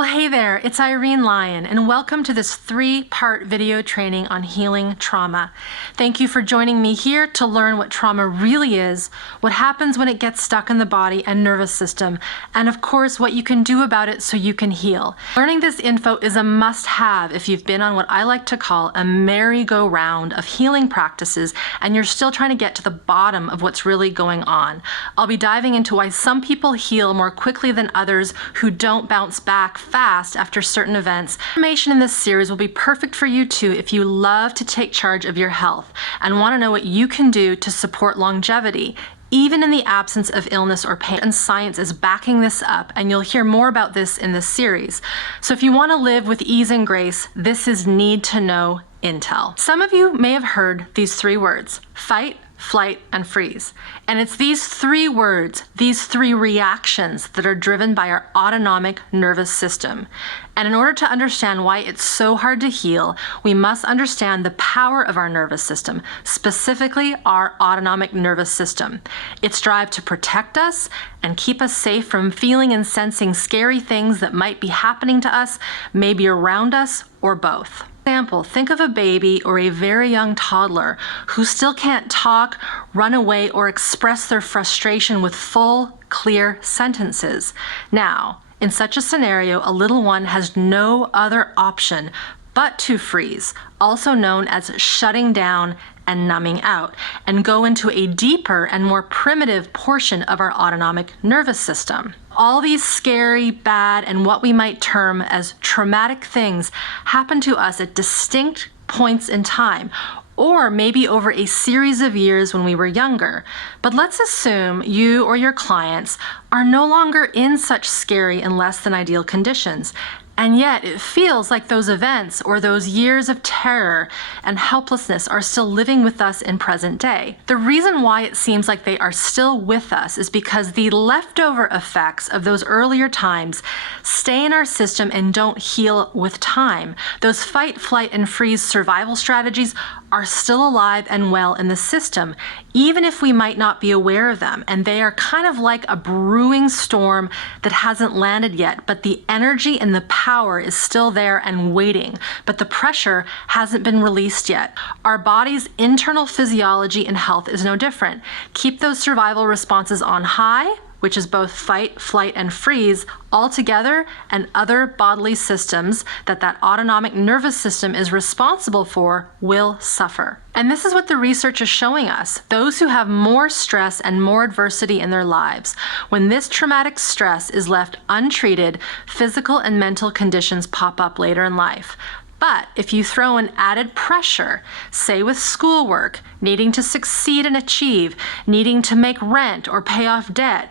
Well, hey there, it's Irene Lyon, and welcome to this 3-part video training on healing trauma. Thank you for joining me here to learn what trauma really is, what happens when it gets stuck in the body and nervous system, and of course, what you can do about it so you can heal. Learning this info is a must-have if you've been on what I like to call a merry-go-round of healing practices and you're still trying to get to the bottom of what's really going on. I'll be diving into why some people heal more quickly than others who don't bounce back fast after certain events. Information in this series will be perfect for you too if you love to take charge of your health and want to know what you can do to support longevity, even in the absence of illness or pain. And science is backing this up, and you'll hear more about this in this series. So if you want to live with ease and grace, this is need to know intel. Some of you may have heard these 3 words: fight, flight, and freeze. And it's these 3 words, these 3 reactions that are driven by our autonomic nervous system. And in order to understand why it's so hard to heal, we must understand the power of our nervous system, specifically our autonomic nervous system. Its drive to protect us and keep us safe from feeling and sensing scary things that might be happening to us, maybe around us, or both. For example, think of a baby or a very young toddler who still can't talk, run away, or express their frustration with full, clear sentences. Now, in such a scenario, a little one has no other option but to freeze, also known as shutting down and numbing out, and go into a deeper and more primitive portion of our autonomic nervous system. All these scary, bad, and what we might term as traumatic things happen to us at distinct points in time, or maybe over a series of years when we were younger. But let's assume you or your clients are no longer in such scary and less than ideal conditions. And yet it feels like those events or those years of terror and helplessness are still living with us in present day. The reason why it seems like they are still with us is because the leftover effects of those earlier times stay in our system and don't heal with time. Those fight, flight, and freeze survival strategies are still alive and well in the system, even if we might not be aware of them. And they are kind of like a brewing storm that hasn't landed yet, but the energy and the power is still there and waiting, but the pressure hasn't been released yet. Our body's internal physiology and health is no different. Keep those survival responses on high, which is both fight, flight, and freeze, all together, and other bodily systems that autonomic nervous system is responsible for will suffer. And this is what the research is showing us. Those who have more stress and more adversity in their lives, when this traumatic stress is left untreated, physical and mental conditions pop up later in life. But if you throw in added pressure, say with schoolwork, needing to succeed and achieve, needing to make rent or pay off debt,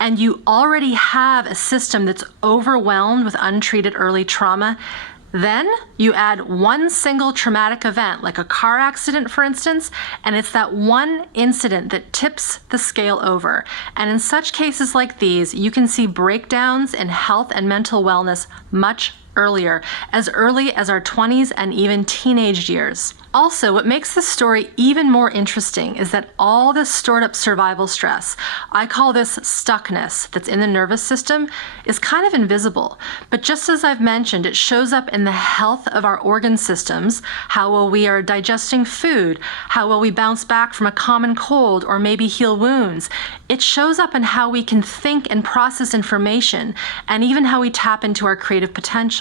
and you already have a system that's overwhelmed with untreated early trauma, then you add one single traumatic event, like a car accident, for instance, and it's that one incident that tips the scale over. And in such cases like these, you can see breakdowns in health and mental wellness much earlier, as early as our 20s and even teenage years. Also, what makes this story even more interesting is that all this stored up survival stress, I call this stuckness, that's in the nervous system, is kind of invisible. But just as I've mentioned, it shows up in the health of our organ systems, how well we are digesting food, how well we bounce back from a common cold or maybe heal wounds. It shows up in how we can think and process information, and even how we tap into our creative potential.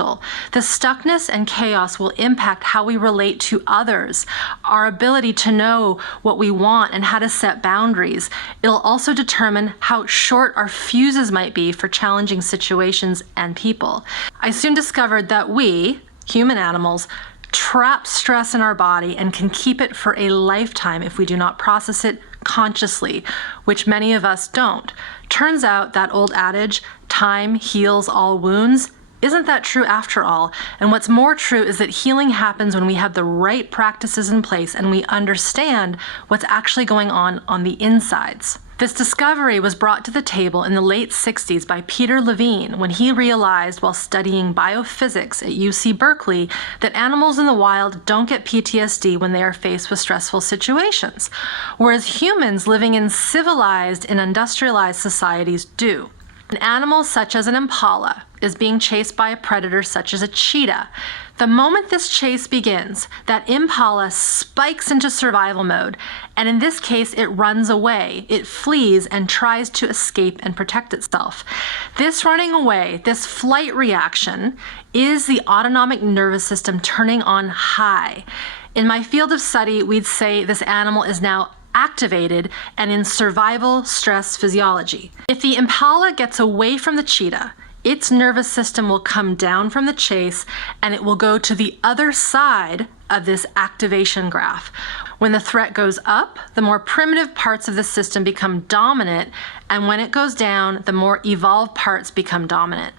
The stuckness and chaos will impact how we relate to others, our ability to know what we want and how to set boundaries. It'll also determine how short our fuses might be for challenging situations and people. I soon discovered that we, human animals, trap stress in our body and can keep it for a lifetime if we do not process it consciously, which many of us don't. Turns out that old adage, time heals all wounds, isn't that true after all? And what's more true is that healing happens when we have the right practices in place and we understand what's actually going on the insides. This discovery was brought to the table in the late 60s by Peter Levine when he realized while studying biophysics at UC Berkeley that animals in the wild don't get PTSD when they are faced with stressful situations, whereas humans living in civilized and industrialized societies do. An animal such as an impala is being chased by a predator such as a cheetah. The moment this chase begins, that impala spikes into survival mode, and in this case, it runs away, it flees and tries to escape and protect itself. This running away, this flight reaction, is the autonomic nervous system turning on high. In my field of study, we'd say this animal is now activated and in survival stress physiology. If the impala gets away from the cheetah, its nervous system will come down from the chase and it will go to the other side of this activation graph. When the threat goes up, the more primitive parts of the system become dominant, and when it goes down, the more evolved parts become dominant.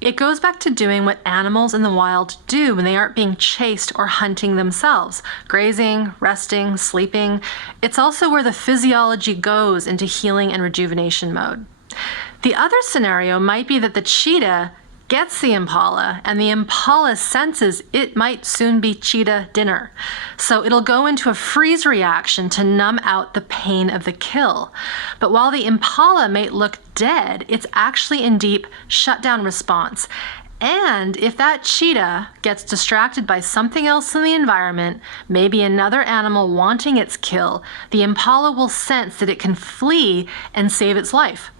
It goes back to doing what animals in the wild do when they aren't being chased or hunting themselves, grazing, resting, sleeping. It's also where the physiology goes into healing and rejuvenation mode. The other scenario might be that the cheetah gets the impala and the impala senses it might soon be cheetah dinner. So it'll go into a freeze reaction to numb out the pain of the kill. But while the impala may look dead, it's actually in deep shutdown response. And if that cheetah gets distracted by something else in the environment, maybe another animal wanting its kill, the impala will sense that it can flee and save its life.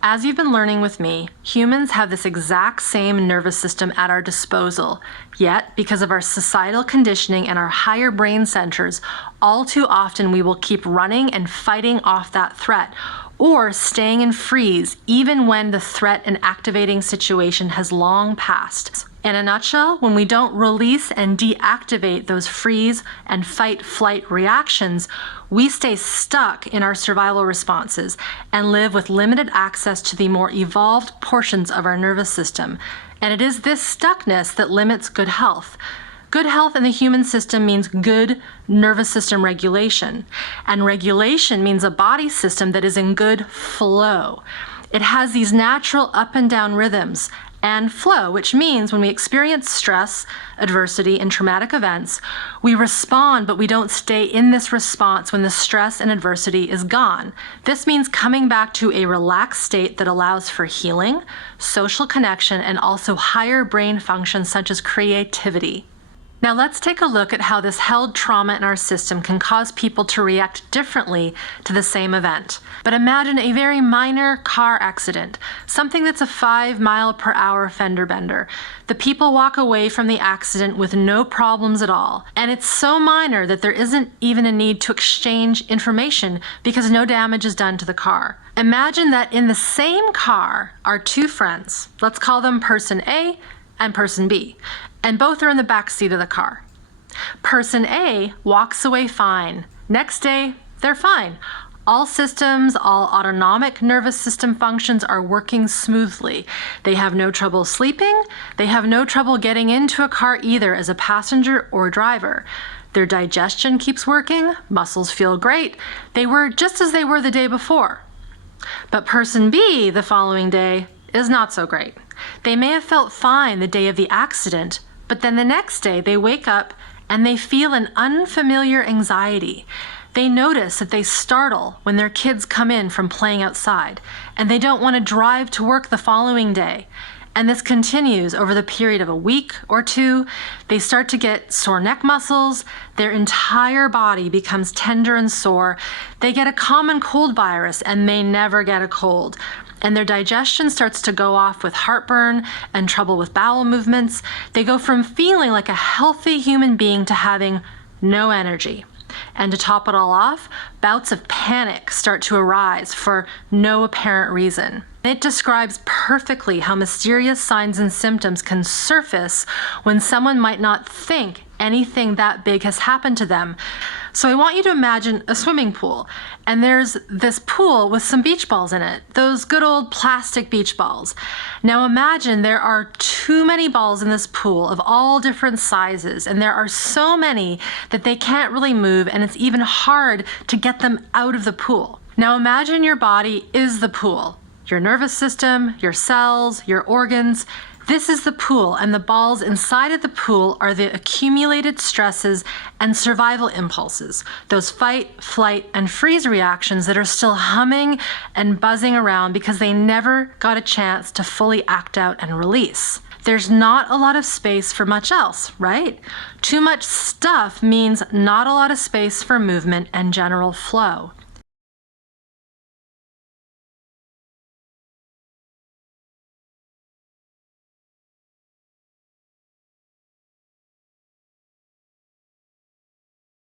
As you've been learning with me, humans have this exact same nervous system at our disposal. Yet, because of our societal conditioning and our higher brain centers, all too often we will keep running and fighting off that threat, or staying in freeze even when the threat and activating situation has long passed. In a nutshell, when we don't release and deactivate those freeze and fight-flight reactions, we stay stuck in our survival responses and live with limited access to the more evolved portions of our nervous system. And it is this stuckness that limits good health. Good health in the human system means good nervous system regulation. And regulation means a body system that is in good flow. It has these natural up and down rhythms and flow, which means when we experience stress, adversity, and traumatic events, we respond, but we don't stay in this response when the stress and adversity is gone. This means coming back to a relaxed state that allows for healing, social connection, and also higher brain functions such as creativity. Now let's take a look at how this held trauma in our system can cause people to react differently to the same event. But imagine a very minor car accident, something that's a 5-mile-per-hour fender bender. The people walk away from the accident with no problems at all. And it's so minor that there isn't even a need to exchange information because no damage is done to the car. Imagine that in the same car are two friends. Let's call them person A and person B. And both are in the back seat of the car. Person A walks away fine. Next day, they're fine. All systems, all autonomic nervous system functions are working smoothly. They have no trouble sleeping. They have no trouble getting into a car either as a passenger or driver. Their digestion keeps working. Muscles feel great. They were just as they were the day before. But person B the following day is not so great. They may have felt fine the day of the accident, but then the next day they wake up and they feel an unfamiliar anxiety. They notice that they startle when their kids come in from playing outside, and they don't want to drive to work the following day. And this continues over the period of a week or two. They start to get sore neck muscles. Their entire body becomes tender and sore. They get a common cold virus and may never get a cold. And their digestion starts to go off with heartburn and trouble with bowel movements. They go from feeling like a healthy human being to having no energy. And to top it all off, bouts of panic start to arise for no apparent reason. It describes perfectly how mysterious signs and symptoms can surface when someone might not think anything that big has happened to them. So I want you to imagine a swimming pool, and there's this pool with some beach balls in it, those good old plastic beach balls. Now imagine there are too many balls in this pool of all different sizes, and there are so many that they can't really move, and it's even hard to get them out of the pool. Now imagine your body is the pool. Your nervous system, your cells, your organs, This is the pool, and the balls inside of the pool are the accumulated stresses and survival impulses, those fight, flight, and freeze reactions that are still humming and buzzing around because they never got a chance to fully act out and release. There's not a lot of space for much else, right? Too much stuff means not a lot of space for movement and general flow.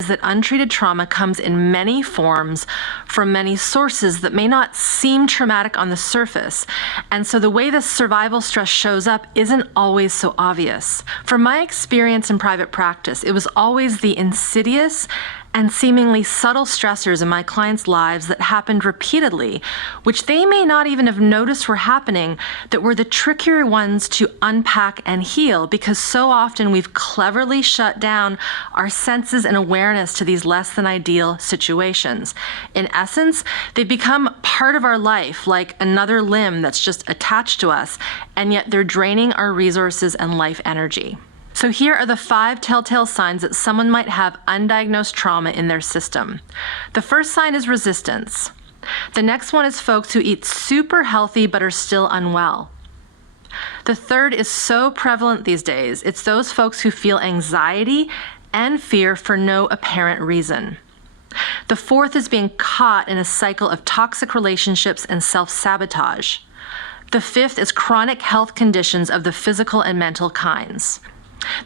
That untreated trauma comes in many forms from many sources that may not seem traumatic on the surface. And so the way this survival stress shows up isn't always so obvious. From my experience in private practice, it was always the insidious and seemingly subtle stressors in my clients' lives that happened repeatedly, which they may not even have noticed were happening, that were the trickier ones to unpack and heal, because so often we've cleverly shut down our senses and awareness to these less than ideal situations. In essence, they become part of our life, like another limb that's just attached to us, and yet they're draining our resources and life energy. So here are the 5 telltale signs that someone might have undiagnosed trauma in their system. The first sign is resistance. The next one is folks who eat super healthy but are still unwell. The third is so prevalent these days. It's those folks who feel anxiety and fear for no apparent reason. The fourth is being caught in a cycle of toxic relationships and self-sabotage. The fifth is chronic health conditions of the physical and mental kinds.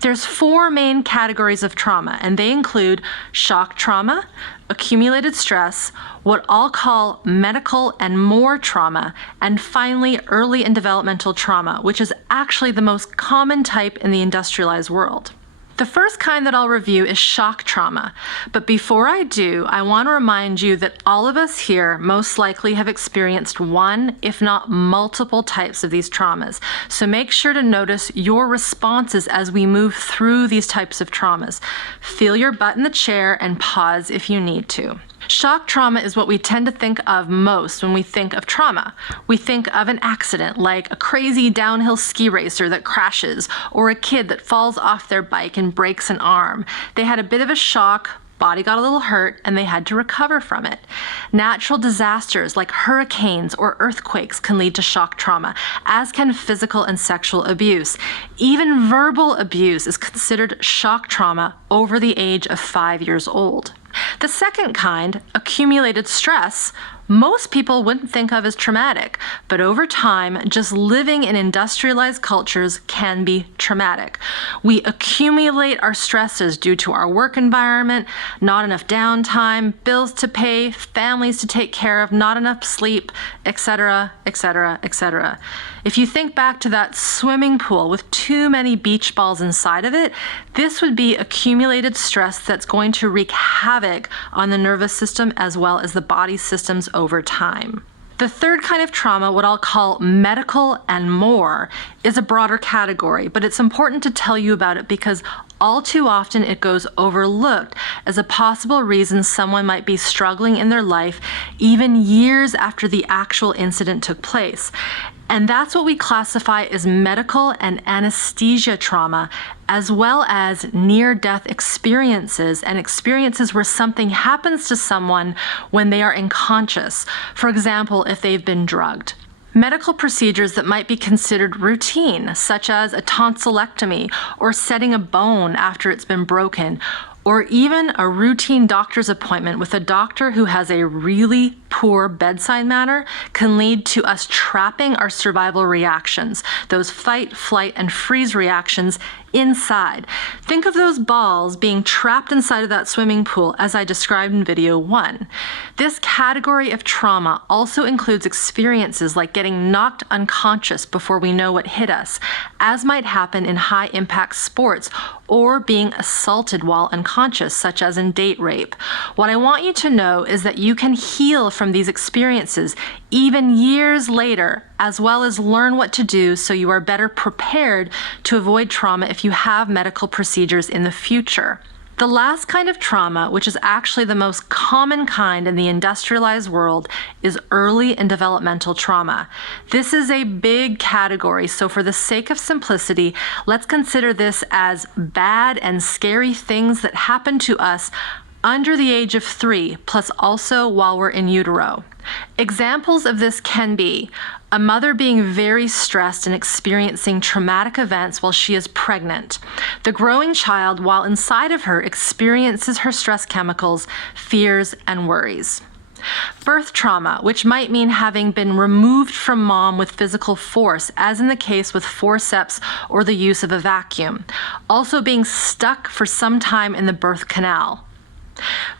There's 4 main categories of trauma, and they include shock trauma, accumulated stress, what I'll call medical and more trauma, and finally early and developmental trauma, which is actually the most common type in the industrialized world. The first kind that I'll review is shock trauma, but before I do, I want to remind you that all of us here most likely have experienced one, if not multiple types of these traumas. So make sure to notice your responses as we move through these types of traumas. Feel your butt in the chair and pause if you need to. Shock trauma is what we tend to think of most when we think of trauma. We think of an accident, like a crazy downhill ski racer that crashes, or a kid that falls off their bike and breaks an arm. They had a bit of a shock, body got a little hurt, and they had to recover from it. Natural disasters like hurricanes or earthquakes can lead to shock trauma, as can physical and sexual abuse. Even verbal abuse is considered shock trauma over the age of 5 years old. The second kind, accumulated stress, most people wouldn't think of as traumatic, but over time, just living in industrialized cultures can be traumatic. We accumulate our stresses due to our work environment, not enough downtime, bills to pay, families to take care of, not enough sleep, etc., etc., etc. If you think back to that swimming pool with too many beach balls inside of it, this would be accumulated stress that's going to wreak havoc on the nervous system as well as the body systems over time. The third kind of trauma, what I'll call medical and more, is a broader category, but it's important to tell you about it because all too often it goes overlooked as a possible reason someone might be struggling in their life even years after the actual incident took place. And that's what we classify as medical and anesthesia trauma, as well as near-death experiences and experiences where something happens to someone when they are unconscious. For example, if they've been drugged. Medical procedures that might be considered routine, such as a tonsillectomy or setting a bone after it's been broken, or even a routine doctor's appointment with a doctor who has a really poor bedside manner, can lead to us trapping our survival reactions, those fight, flight, and freeze reactions inside. Think of those balls being trapped inside of that swimming pool as I described in video 1. This category of trauma also includes experiences like getting knocked unconscious before we know what hit us, as might happen in high-impact sports, or being assaulted while unconscious, such as in date rape. What I want you to know is that you can heal from these experiences even years later, as well as learn what to do so you are better prepared to avoid trauma if you have medical procedures in the future. The last kind of trauma, which is actually the most common kind in the industrialized world, is early and developmental trauma. This is a big category, so for the sake of simplicity, let's consider this as bad and scary things that happen to us under the age of 3, plus also while we're in utero. Examples of this can be a mother being very stressed and experiencing traumatic events while she is pregnant. The growing child, while inside of her, experiences her stress chemicals, fears, and worries. Birth trauma, which might mean having been removed from mom with physical force, as in the case with forceps or the use of a vacuum. Also being stuck for some time in the birth canal.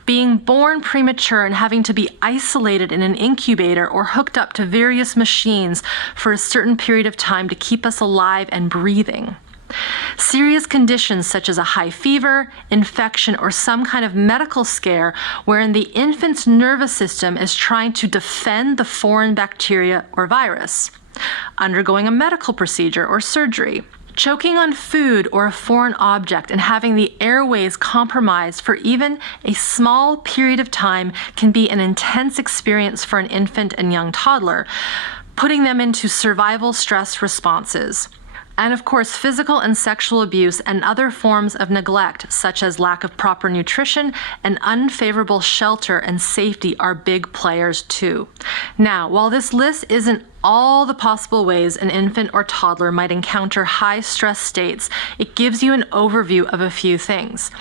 Being born premature and having to be isolated in an incubator or hooked up to various machines for a certain period of time to keep us alive and breathing. Serious conditions such as a high fever, infection, or some kind of medical scare wherein the infant's nervous system is trying to defend the foreign bacteria or virus. Undergoing a medical procedure or surgery. Choking on food or a foreign object and having the airways compromised for even a small period of time can be an intense experience for an infant and young toddler, putting them into survival stress responses. And of course, physical and sexual abuse and other forms of neglect, such as lack of proper nutrition and unfavorable shelter and safety, are big players too. Now, while this list isn't all the possible ways an infant or toddler might encounter high stress states, it gives you an overview of a few things.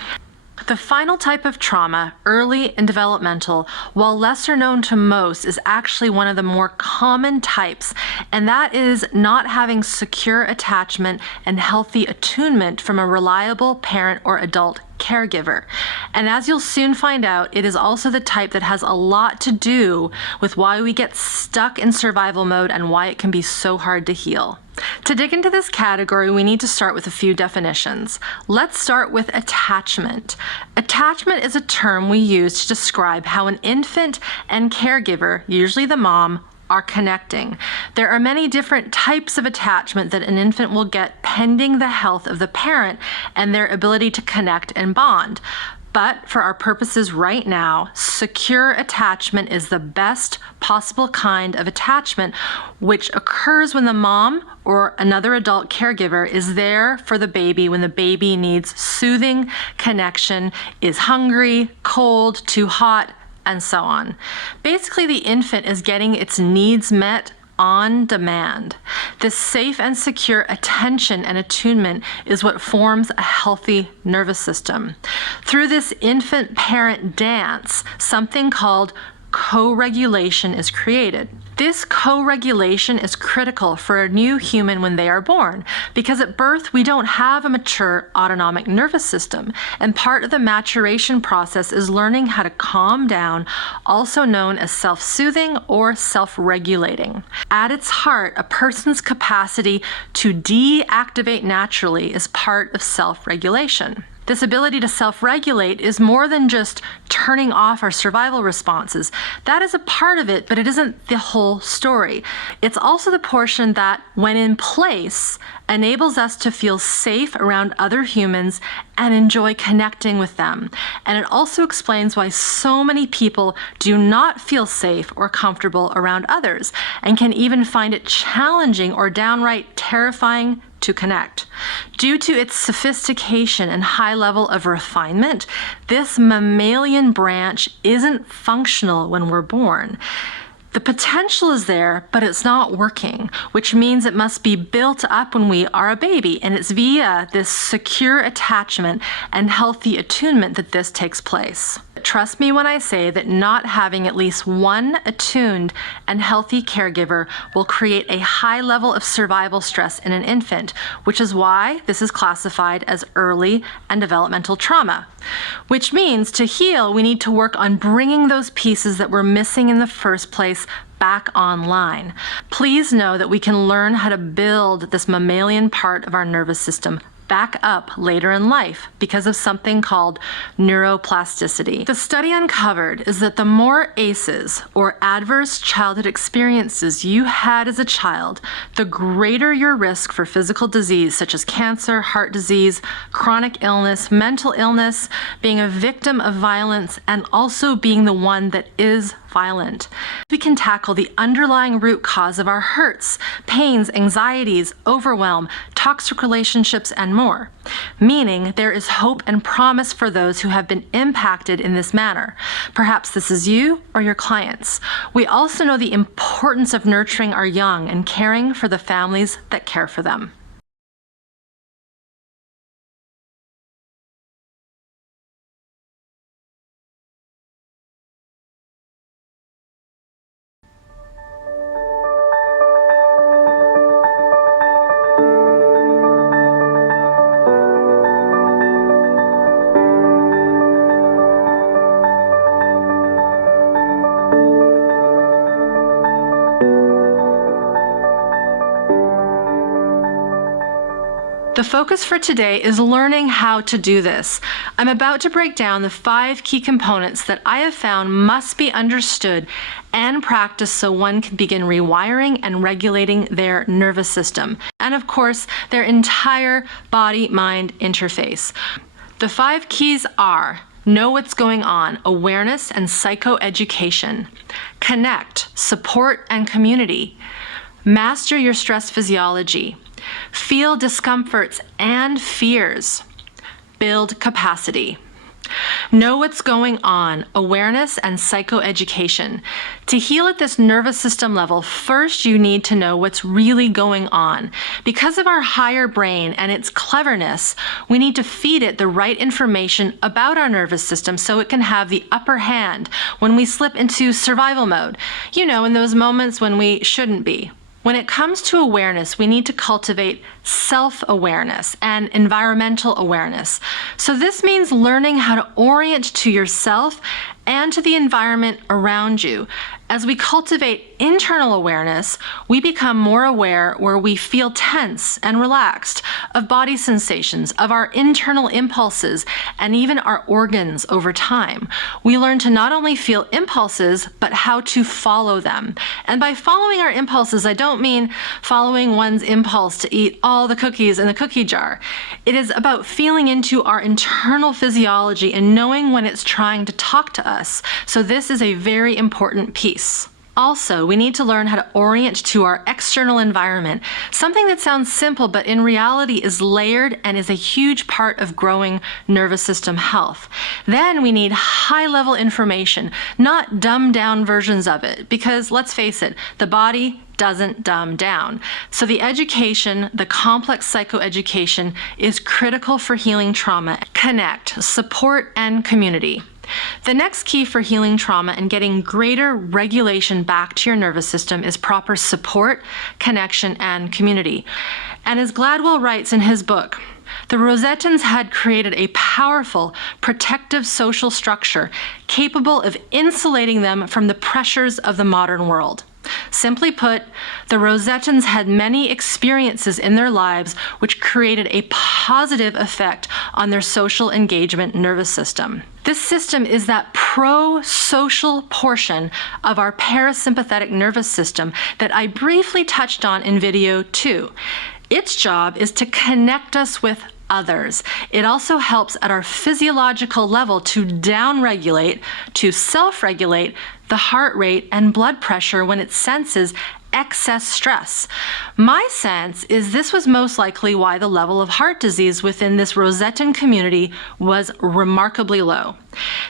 The final type of trauma, early and developmental, while lesser known to most, is actually one of the more common types, and that is not having secure attachment and healthy attunement from a reliable parent or adult caregiver. And as you'll soon find out, it is also the type that has a lot to do with why we get stuck in survival mode and why it can be so hard to heal. To dig into this category, we need to start with a few definitions. Let's start with attachment. Attachment is a term we use to describe how an infant and caregiver, usually the mom, are connecting. There are many different types of attachment that an infant will get pending the health of the parent and their ability to connect and bond. But for our purposes right now, secure attachment is the best possible kind of attachment, which occurs when the mom or another adult caregiver is there for the baby when the baby needs soothing connection, is hungry, cold, too hot, and so on. Basically, the infant is getting its needs met on demand. This safe and secure attention and attunement is what forms a healthy nervous system. Through this infant-parent dance, something called co-regulation is created. This co-regulation is critical for a new human when they are born, because at birth we don't have a mature autonomic nervous system, and part of the maturation process is learning how to calm down, also known as self-soothing or self-regulating. At its heart, a person's capacity to deactivate naturally is part of self-regulation. This ability to self-regulate is more than just turning off our survival responses. That is a part of it, but it isn't the whole story. It's also the portion that, when in place, enables us to feel safe around other humans and enjoy connecting with them. And it also explains why so many people do not feel safe or comfortable around others and can even find it challenging or downright terrifying to connect. Due to its sophistication and high level of refinement, this mammalian branch isn't functional when we're born. The potential is there, but it's not working, which means it must be built up when we are a baby, and it's via this secure attachment and healthy attunement that this takes place. Trust me when I say that not having at least one attuned and healthy caregiver will create a high level of survival stress in an infant, which is why this is classified as early and developmental trauma. Which means to heal, we need to work on bringing those pieces that were missing in the first place back online. Please know that we can learn how to build this mammalian part of our nervous system back up later in life because of something called neuroplasticity. The study uncovered is that the more ACEs, or adverse childhood experiences, you had as a child, the greater your risk for physical disease such as cancer, heart disease, chronic illness, mental illness, being a victim of violence, and also being the one that is violent. We can tackle the underlying root cause of our hurts, pains, anxieties, overwhelm, toxic relationships, and more. Meaning there is hope and promise for those who have been impacted in this manner. Perhaps this is you or your clients. We also know the importance of nurturing our young and caring for the families that care for them. The focus for today is learning how to do this. I'm about to break down the 5 key components that I have found must be understood and practiced so one can begin rewiring and regulating their nervous system, and of course, their entire body-mind interface. The 5 keys are: know what's going on, awareness and psychoeducation; connect, support and community; master your stress physiology; feel discomforts and fears; build capacity. Know what's going on, awareness and psychoeducation. To heal at this nervous system level, first you need to know what's really going on. Because of our higher brain and its cleverness, we need to feed it the right information about our nervous system so it can have the upper hand when we slip into survival mode. You know, in those moments when we shouldn't be. When it comes to awareness, we need to cultivate self-awareness and environmental awareness. So this means learning how to orient to yourself and to the environment around you. As we cultivate internal awareness, we become more aware where we feel tense and relaxed, of body sensations, of our internal impulses, and even our organs over time. We learn to not only feel impulses, but how to follow them. And by following our impulses, I don't mean following one's impulse to eat all the cookies in the cookie jar. It is about feeling into our internal physiology and knowing when it's trying to talk to us. So this is a very important piece. Also, we need to learn how to orient to our external environment, something that sounds simple but in reality is layered and is a huge part of growing nervous system health. Then we need high-level information, not dumbed-down versions of it, because let's face it, the body doesn't dumb down. So the education, the complex psychoeducation, is critical for healing trauma. Connect, support, and community. The next key for healing trauma and getting greater regulation back to your nervous system is proper support, connection, and community. And as Gladwell writes in his book, the Rosettans had created a powerful, protective social structure capable of insulating them from the pressures of the modern world. Simply put, the Rosettans had many experiences in their lives which created a positive effect on their social engagement nervous system. This system is that pro-social portion of our parasympathetic nervous system that I briefly touched on in video 2. Its job is to connect us with others. It also helps at our physiological level to downregulate, to self-regulate the heart rate and blood pressure when it senses excess stress. My sense is this was most likely why the level of heart disease within this Rosettan community was remarkably low.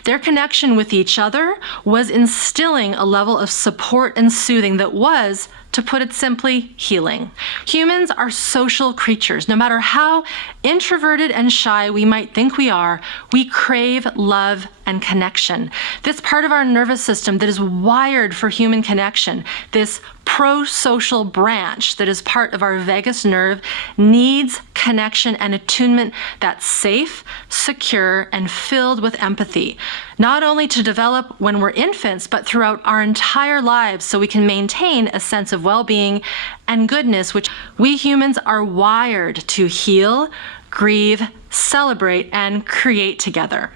Their connection with each other was instilling a level of support and soothing that was, to put it simply, healing. Humans are social creatures. No matter how introverted and shy we might think we are, we crave love and connection. This part of our nervous system that is wired for human connection, this pro-social branch that is part of our vagus nerve, needs connection and attunement that's safe, secure, and filled with empathy, not only to develop when we're infants, but throughout our entire lives so we can maintain a sense of well-being and goodness, which we humans are wired to heal, grieve, celebrate, and create together.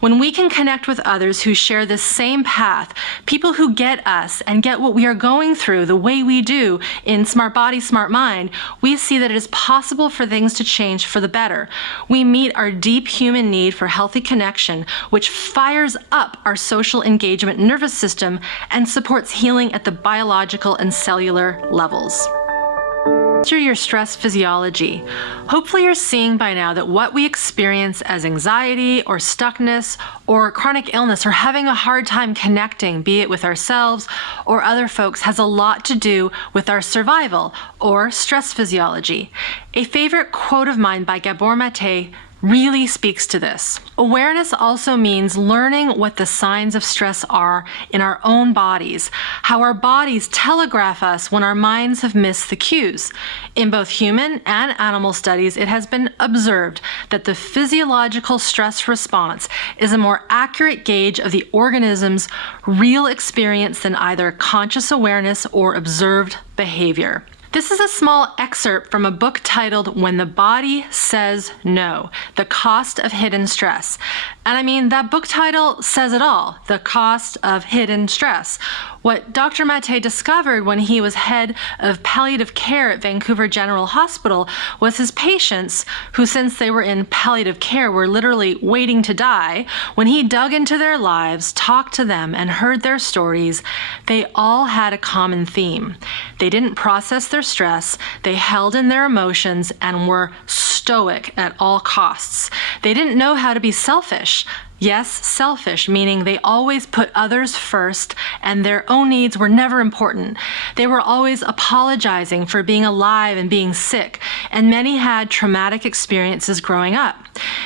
When we can connect with others who share this same path, people who get us and get what we are going through the way we do in Smart Body, Smart Mind, we see that it is possible for things to change for the better. We meet our deep human need for healthy connection, which fires up our social engagement nervous system and supports healing at the biological and cellular levels. Master your stress physiology. Hopefully you're seeing by now that what we experience as anxiety or stuckness or chronic illness or having a hard time connecting, be it with ourselves or other folks, has a lot to do with our survival or stress physiology. A favorite quote of mine by Gabor Mate really speaks to this. Awareness also means learning what the signs of stress are in our own bodies, how our bodies telegraph us when our minds have missed the cues. In both human and animal studies, it has been observed that the physiological stress response is a more accurate gauge of the organism's real experience than either conscious awareness or observed behavior. This is a small excerpt from a book titled When the Body Says No, The Cost of Hidden Stress. And I mean, that book title says it all, the cost of hidden stress. What Dr. Mate discovered when he was head of palliative care at Vancouver General Hospital was his patients, who since they were in palliative care were literally waiting to die, when he dug into their lives, talked to them, and heard their stories, they all had a common theme. They didn't process their stress, they held in their emotions and were stoic at all costs. They didn't know how to be selfish. Yes, selfish, meaning they always put others first and their own needs were never important. They were always apologizing for being alive and being sick, and many had traumatic experiences growing up.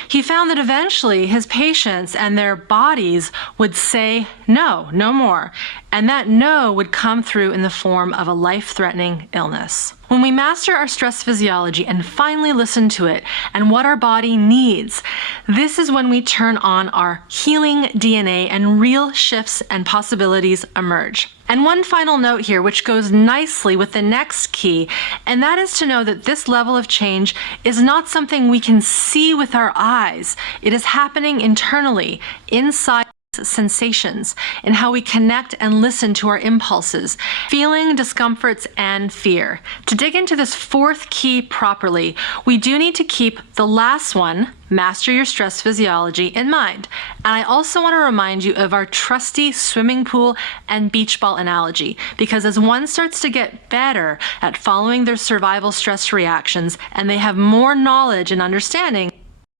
He found that eventually his patients and their bodies would say no, no more, and that no would come through in the form of a life-threatening illness. When we master our stress physiology and finally listen to it and what our body needs, this is when we turn on our healing DNA and real shifts and possibilities emerge. And one final note here, which goes nicely with the next key, and that is to know that this level of change is not something we can see with our eyes. It is happening internally, inside sensations, in how we connect and listen to our impulses, feeling, discomforts, and fear. To dig into this fourth key properly, we do need to keep the last one, master your stress physiology, in mind. And I also want to remind you of our trusty swimming pool and beach ball analogy, because as one starts to get better at following their survival stress reactions and they have more knowledge and understanding,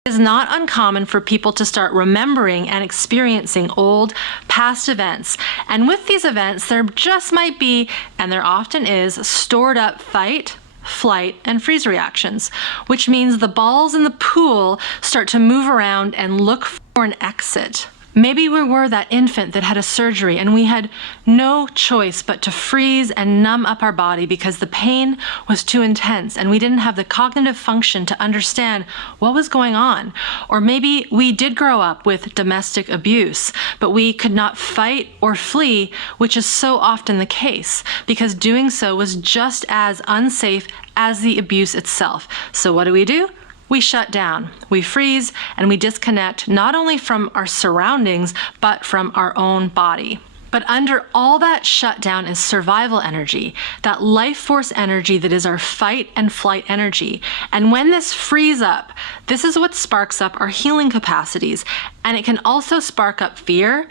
it is not uncommon for people to start remembering and experiencing old, past events. And with these events, there just might be, and there often is, stored up fight, flight, and freeze reactions, which means the balls in the pool start to move around and look for an exit. Maybe we were that infant that had a surgery and we had no choice but to freeze and numb up our body because the pain was too intense and we didn't have the cognitive function to understand what was going on. Or maybe we did grow up with domestic abuse, but we could not fight or flee, which is so often the case because doing so was just as unsafe as the abuse itself. So what do? We shut down, we freeze, and we disconnect not only from our surroundings, but from our own body. But under all that shutdown is survival energy, that life force energy that is our fight and flight energy. And when this frees up, this is what sparks up our healing capacities. And it can also spark up fear,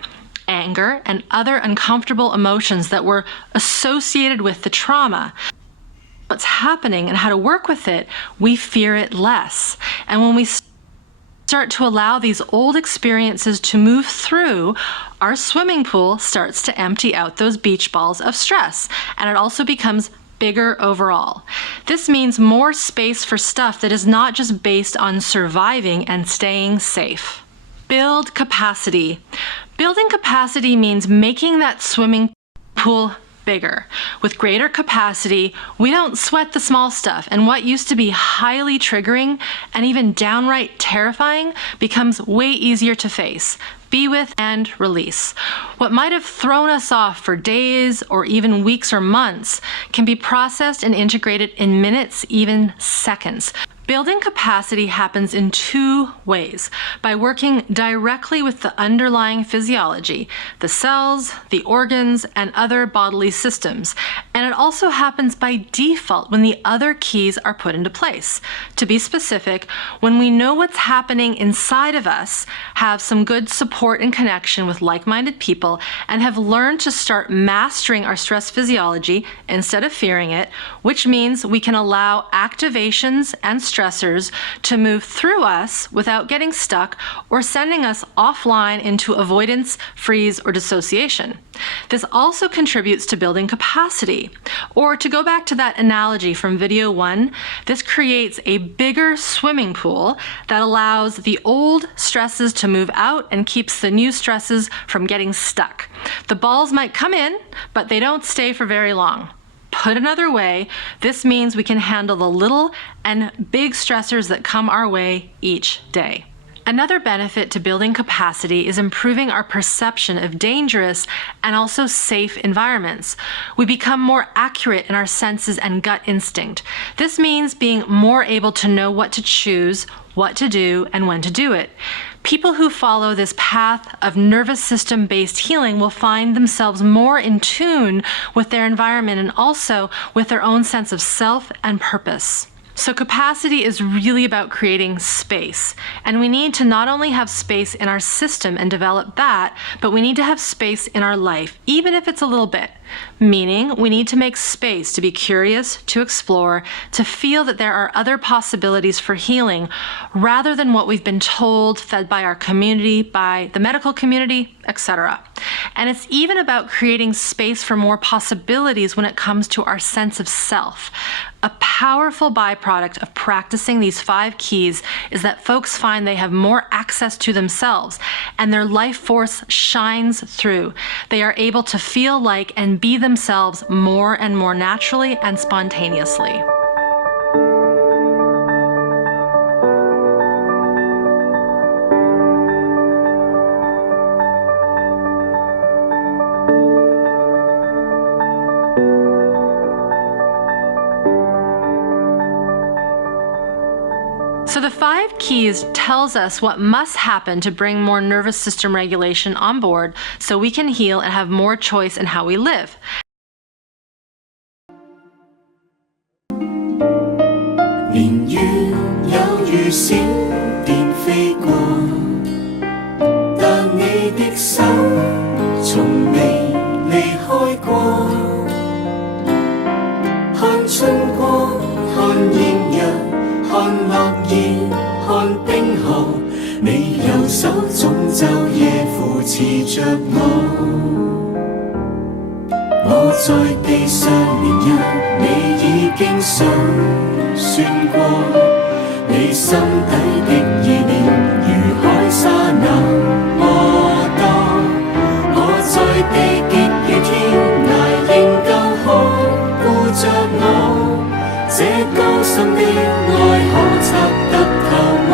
anger, and other uncomfortable emotions that were associated with the trauma. What's happening and how to work with it, we fear it less. And when we start to allow these old experiences to move through, our swimming pool starts to empty out those beach balls of stress, and it also becomes bigger overall. This means more space for stuff that is not just based on surviving and staying safe. Build capacity. Building capacity means making that swimming pool bigger. With greater capacity, we don't sweat the small stuff, and what used to be highly triggering and even downright terrifying becomes way easier to face, be with, and release. What might have thrown us off for days or even weeks or months can be processed and integrated in minutes, even seconds. Building capacity happens in two ways: by working directly with the underlying physiology, the cells, the organs, and other bodily systems. And it also happens by default when the other keys are put into place. To be specific, when we know what's happening inside of us, have some good support and connection with like-minded people, and have learned to start mastering our stress physiology instead of fearing it, which means we can allow activations and stressors to move through us without getting stuck or sending us offline into avoidance, freeze, or dissociation. This also contributes to building capacity. Or to go back to that analogy from video 1, this creates a bigger swimming pool that allows the old stresses to move out and keeps the new stresses from getting stuck. The balls might come in, but they don't stay for very long. Put another way, this means we can handle the little and big stressors that come our way each day. Another benefit to building capacity is improving our perception of dangerous and also safe environments. We become more accurate in our senses and gut instinct. This means being more able to know what to choose, what to do, and when to do it. People who follow this path of nervous system-based healing will find themselves more in tune with their environment and also with their own sense of self and purpose. So capacity is really about creating space. And we need to not only have space in our system and develop that, but we need to have space in our life, even if it's a little bit. Meaning, we need to make space to be curious, to explore, to feel that there are other possibilities for healing, rather than what we've been told, fed by our community, by the medical community, etc. And it's even about creating space for more possibilities when it comes to our sense of self. A powerful byproduct of practicing these 5 keys is that folks find they have more access to themselves, and their life force shines through. They are able to feel like and be themselves more and more naturally and spontaneously. So the 5 keys tells us what must happen to bring more nervous system regulation on board so we can heal and have more choice in how we live. 年月有如閃電飛過，但你的手從未離開過。看春光，看豔陽，看落葉，看冰河，你右手總晝夜扶持着我。我在地上年日，你已經數算過，你心底的意念如海沙那麼多。我在地極如天涯，仍舊看顧着我，這高深的愛可測得透麼？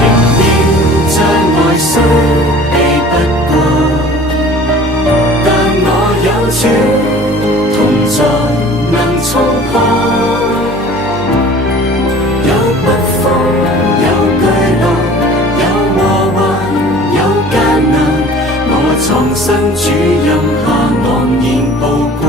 仍要將愛雖避不過，但我有處同在能衝破。有北風，有巨浪，有禍患，有艱難，我藏身主蔭下昂然步過。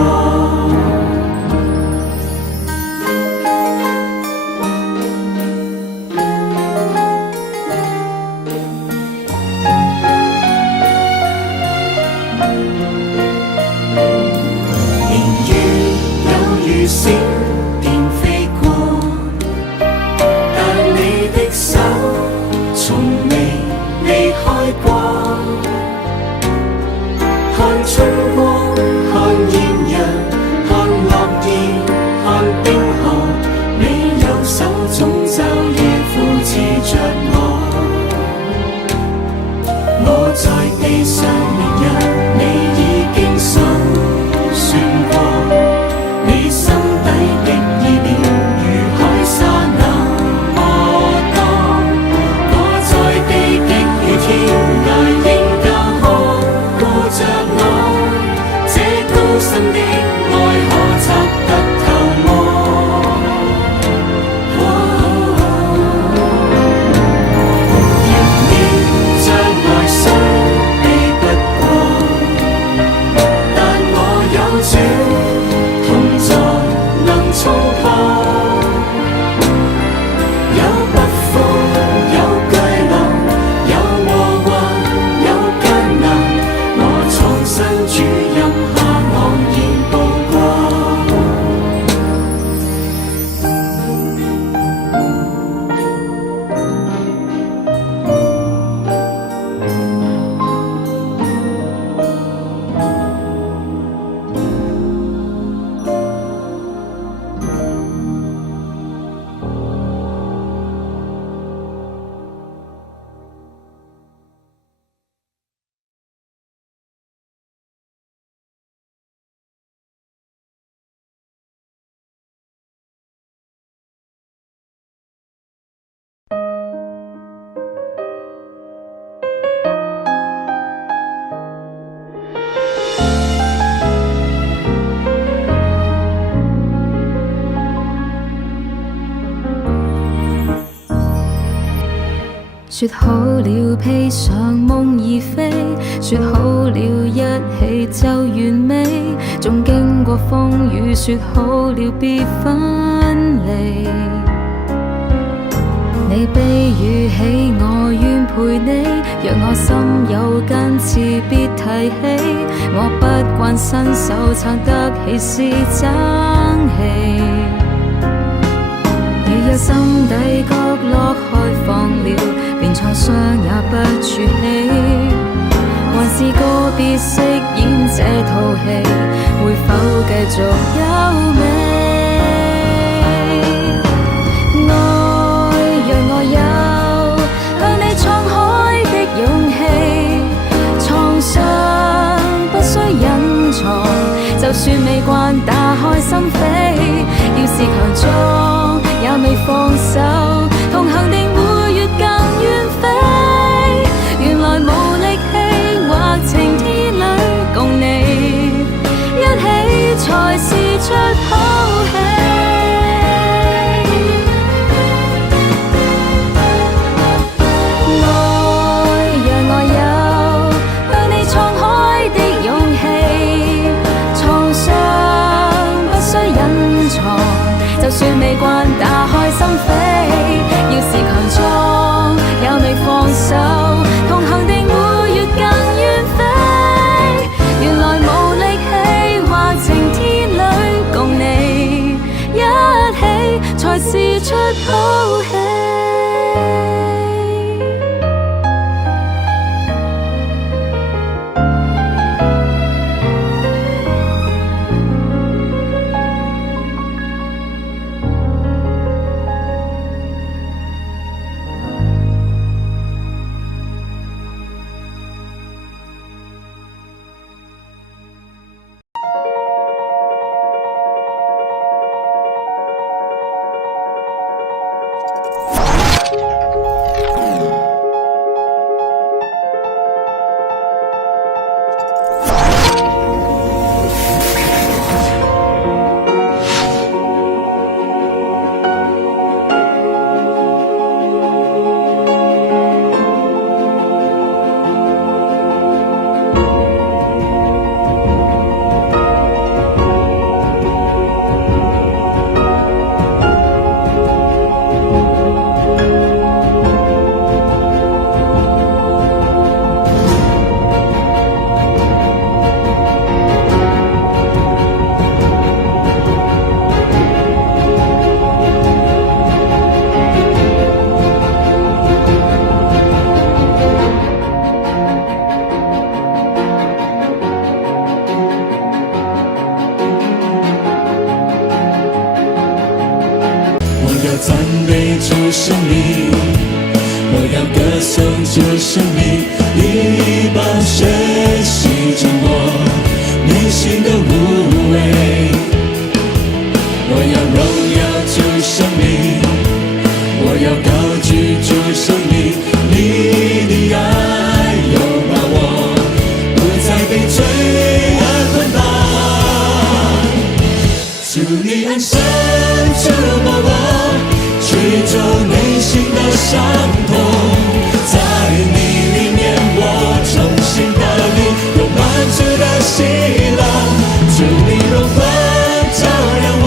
閃電飛過，但你的手從未離開過。看說好了披上夢而飛，說好了一起就完美，縱經過風雨，說好了別分離。你悲與喜，我願陪你，若我心有根刺，別提起。我不慣伸手撐得起是爭氣，如若心底角落開放了，連創傷也不儲起，還是個別飾演這套戲，會否繼續優美？愛讓我有向你敞開的勇氣，創傷不需隱藏，就算未慣打開心扉，要是強壯也未放手，同行定會越更遠飛。原來無力氣或晴天裏共你一起才是出口氣。愛讓我有向你敞開的勇氣，創傷不需隱藏，就算未慣打開心扉，要是強壯也未放手，同行定會越更遠飛。原來無力氣或晴天裏共你一起才是出口氣。赞美主生命，我要歌颂主生命，以宝血洗净我内心的污秽。我要荣耀主生命，我要高举主生命，你的爱拥抱我，不再被罪恶捆绑。主你安生触摸我，驱走内心的伤痛，在你里面我重新得力，有满足的喜乐。主你荣光照亮我，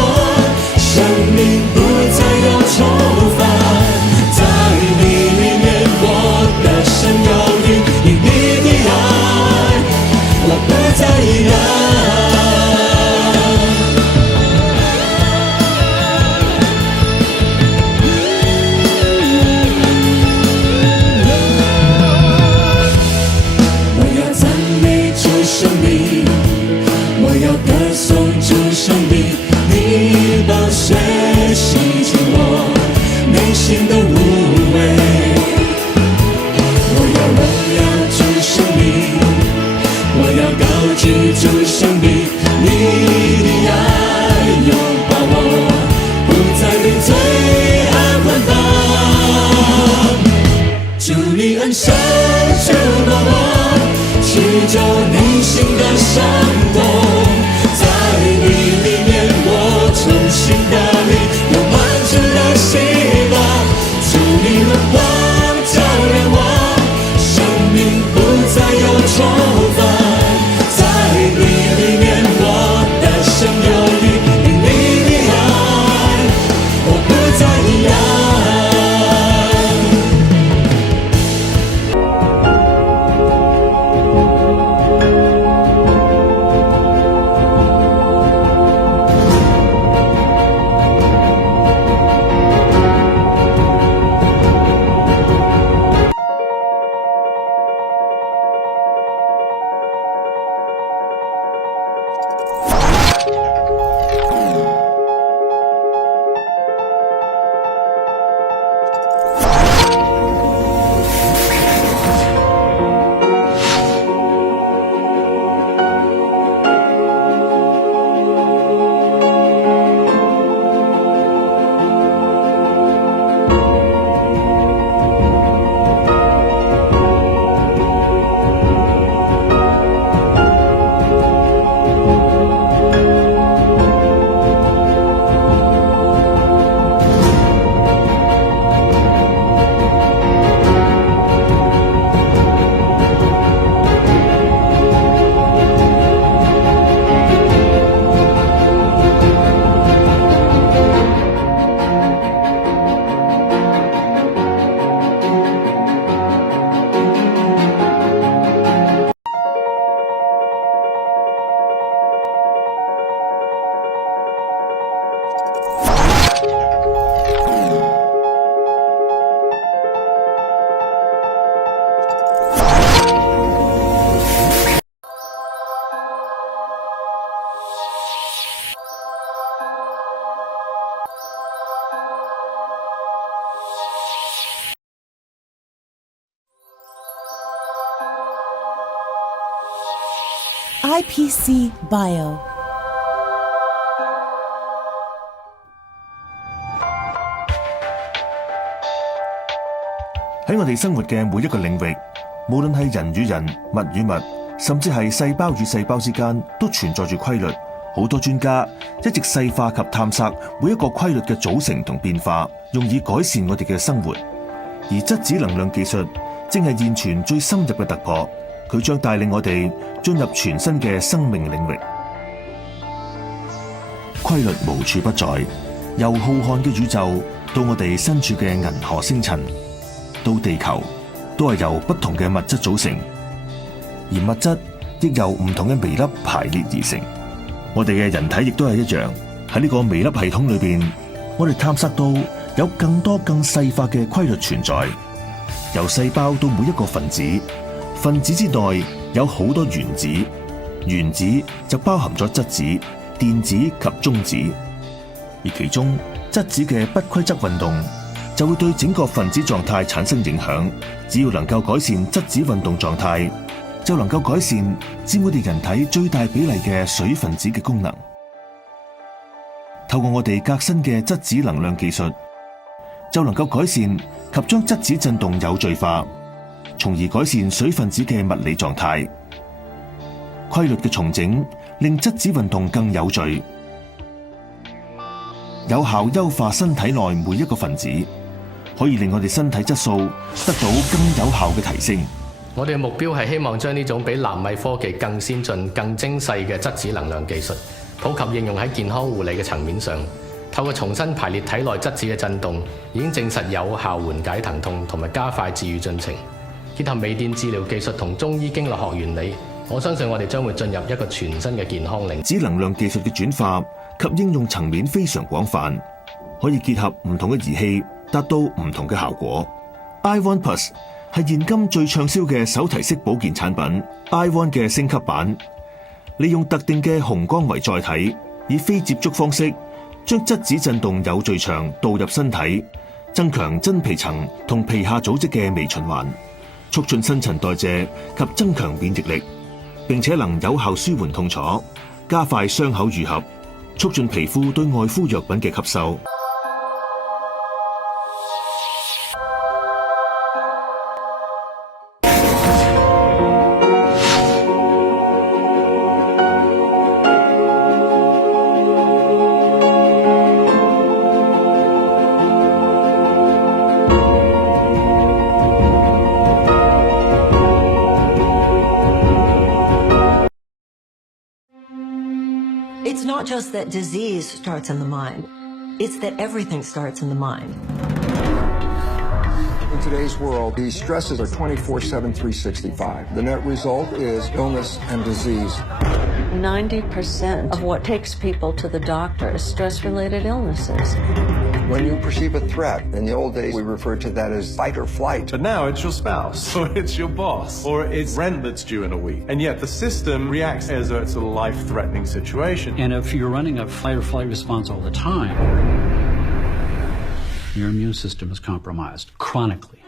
生命不再有愁烦，在你里面我的生有余，因你的爱我不再一样。主生命，你的爱拥抱我，不再被罪恶捆绑。主你恩手触摸我，驱走内心的伤痛，在你里面我重新得力。IPC Bio。喺我哋生活嘅每一個領域，無論係人與人、物與物，甚至係細胞與細胞之間，都存在住規律。好多專家一直細化及探索每一個規律嘅組成同變化，用以改善我哋嘅生活。而質子能量技術正係現存最深入嘅突破，佢將帶領我哋進入全新嘅生命領域。規律無處不在，由浩瀚嘅宇宙到我哋身處嘅銀河星塵，到地球，都係由不同嘅物質組成，而物質亦由唔同嘅微粒排列而成。我哋嘅人體亦都係一樣，喺呢個微粒系統裏邊，我哋探索到有更多更細化嘅規律存在，由細胞到每一個分子，分子之內有好多原子，原子就包含咗質子、電子及中子，而其中質子嘅不規則運動就會對整個分子狀態產生影響。只要能夠改善質子運動狀態，就能夠改善佔我哋人體最大比例嘅水分子嘅功能。透過我哋革新嘅質子能量技術，就能夠改善及將質子振動有序化，從而改善水分子嘅物理狀態。規律嘅重整令質子運動更有序，有效優化身體內每一個分子，可以令我哋身體質素得到更有效嘅提升。我哋嘅目標係希望將呢種比納米科技更先進、更精細嘅質子能量技術普及應用喺健康護理嘅層面上。透過重新排列體內質子嘅振動，已經證實有效緩解疼痛同埋加快治癒進程。結合微電治療技術同中醫經絡學原理，我相信我哋將會進入一個全新嘅健康領域。質子能量技術嘅轉化及應用層面非常廣泛，可以結合唔同嘅儀器，達到唔同嘅效果。iOne Plus 係現今最暢銷嘅手提式保健產品 iOne 嘅升級版，利用特定嘅紅光為載體，以非接觸方式將質子振動有序場導入身體，增強真皮層同皮下組織嘅微循環，促進新陳代謝及增強免疫力，並且能有效舒緩痛楚，加快傷口愈合，促進皮膚對外敷藥品嘅吸收。It's not just that disease starts in the mind, it's that everything starts in the mind. In today's world, these stresses are 24/7, 365. The net result is illness and disease. 90% of what takes people to the doctor is stress-related illnesses. When you perceive a threat, in the old days we referred to that as fight or flight. But now it's your spouse, or it's your boss, or it's rent that's due in a week. And yet the system reacts as though it's a life-threatening situation. And if you're running a fight or flight response all the time, your immune system is compromised chronically.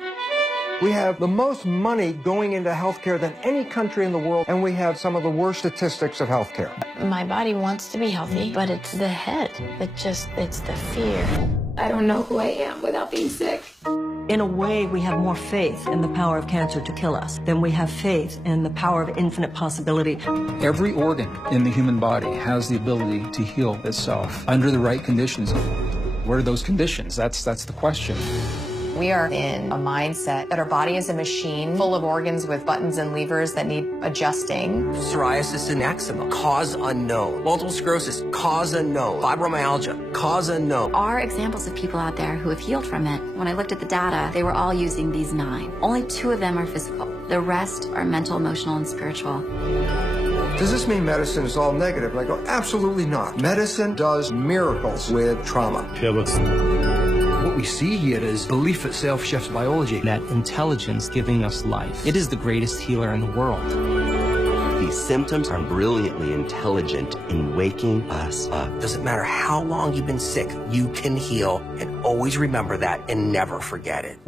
We have the most money going into healthcare than any country in the world, and we have some of the worst statistics of healthcare. My body wants to be healthy, but it's the head it's the fear. I don't know who I am without being sick. In a way, we have more faith in the power of cancer to kill us than we have faith in the power of infinite possibility. Every organ in the human body has the ability to heal itself under the right conditions. What are those conditions? That's the question. We are in a mindset that our body is a machine full of organs with buttons and levers that need adjusting. Psoriasis and eczema, cause unknown. Multiple sclerosis, cause unknown. Fibromyalgia, cause unknown. Are examples of people out there who have healed from it. When I looked at the data, they were all using these 9. Only 2 of them are physical. The rest are mental, emotional, and spiritual. Does this mean medicine is all negative? And I go, absolutely not. Medicine does miracles with trauma. What we see here is belief itself shifts biology. That intelligence giving us life. It is the greatest healer in the world. These symptoms are brilliantly intelligent in waking us up. Doesn't matter how long you've been sick, you can heal. And always remember that and never forget it.